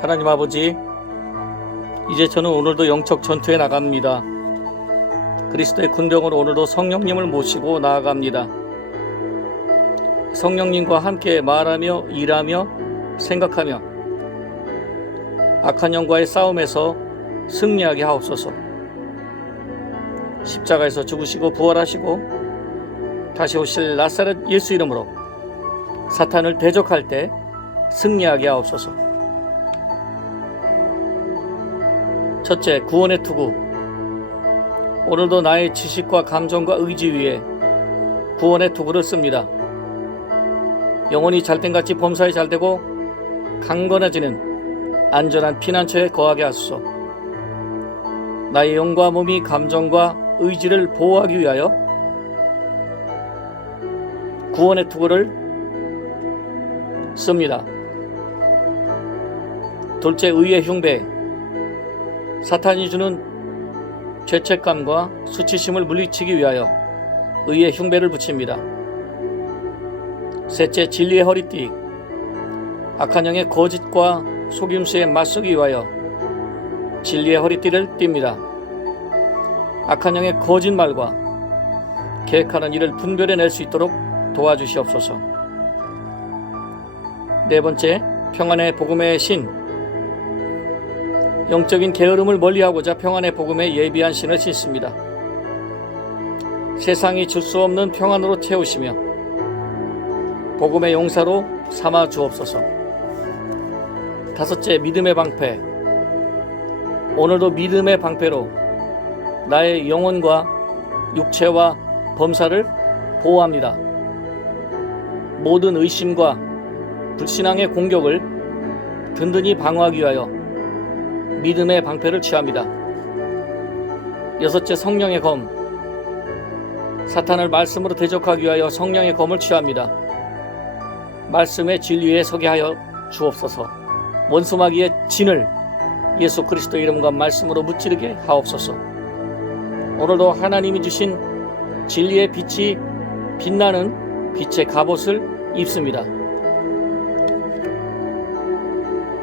하나님 아버지, 이제 저는 오늘도 영적 전투에 나갑니다. 그리스도의 군병으로 오늘도 성령님을 모시고 나아갑니다. 성령님과 함께 말하며 일하며 생각하며 악한 영과의 싸움에서 승리하게 하옵소서. 십자가에서 죽으시고 부활하시고 다시 오실 나사렛 예수 이름으로 사탄을 대적할 때 승리하게 하옵소서. 첫째, 구원의 투구. 오늘도 나의 지식과 감정과 의지 위에 구원의 투구를 씁니다. 영혼이 잘된 같이 범사에 잘되고 강건해지는 안전한 피난처에 거하게 하소서. 나의 영과 몸이 감정과 의지를 보호하기 위하여 구원의 투구를 씁니다. 둘째, 의의 흉배. 사탄이 주는 죄책감과 수치심을 물리치기 위하여 의의 흉배를 붙입니다. 셋째, 진리의 허리띠. 악한 영의 거짓과 속임수에 맞서기 위하여 진리의 허리띠를 띱니다. 악한 영의 거짓말과 계획하는 일을 분별해낼 수 있도록 도와주시옵소서. 네 번째, 평안의 복음의 신. 영적인 게으름을 멀리하고자 평안의 복음에 예비한 신을 신습니다. 세상이 줄 수 없는 평안으로 채우시며 복음의 용사로 삼아 주옵소서. 다섯째, 믿음의 방패. 오늘도 믿음의 방패로 나의 영혼과 육체와 범사를 보호합니다. 모든 의심과 불신앙의 공격을 든든히 방어하기 위하여 믿음의 방패를 취합니다. 여섯째 성령의 검 사탄을 말씀으로 대적하기 위하여 성령의 검을 취합니다. 말씀의 진리에 서게 하여 주옵소서. 원수마귀의 진을 예수 그리스도 이름과 말씀으로 무찌르게 하옵소서. 오늘도 하나님이 주신 진리의 빛이 빛나는 빛의 갑옷을 입습니다.